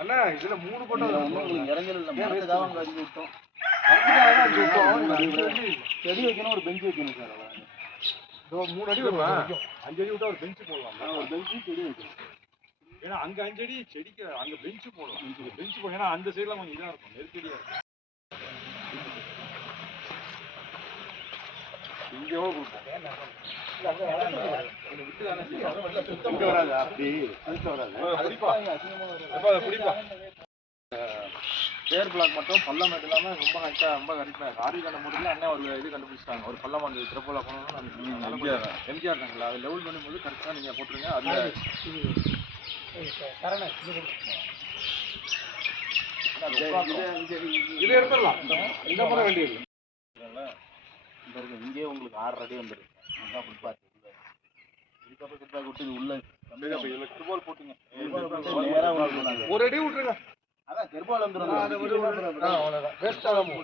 அண்ணா இதுல மூணு போட்டோ இறங்கல் இல்லை மரத்துக்காக அவங்க விட்டோம். செடி வைக்கணும் ஒரு பெஞ்ச் வைக்கணும் சார். மூணு அடி அஞ்சு அடி விட்டா ஒரு பெஞ்ச் போடலாம். ஒரு பெஞ்சு செடி வைக்கணும். ஏன்னா அங்க அஞ்சு அடி செடிக்கு அங்க பெஞ்ச் போடலாம். பெஞ்ச் போடணும். ஏன்னா அந்த சைடுல கொஞ்சம் இதா இருக்கும் நெருக்கடியா இருக்கும். இங்க கொடுப்போம் பேர் பிளாக் மட்டும் பள்ளம் மட்டும் இல்லாம ரொம்ப ஹைட்டா ரொம்ப கரெக்டா ஆரிகான முடியல அண்ணன் ஒரு இது கண்டுபிடிச்சிட்டாங்க? ஒரு பள்ளம் அந்த திரப்போல போனோம்னா எம்ஜிஆர். தாங்களா? அது லெவல் பண்ணும்போது கரெக்டா நீங்க போட்டுருங்க. அதுல இதை எடுத்துடலாம். இந்த முறை வேண்டியது இங்கே உங்களுக்கு ஆறு அடி வந்துருக்கு. அதான் ஃபுட்பாத் ஒரு அடி விட்டுருங்க. அதான் தெருப்பால் வந்துடும் அவ்வளவுதான். வேஸ்ட் ஆகாம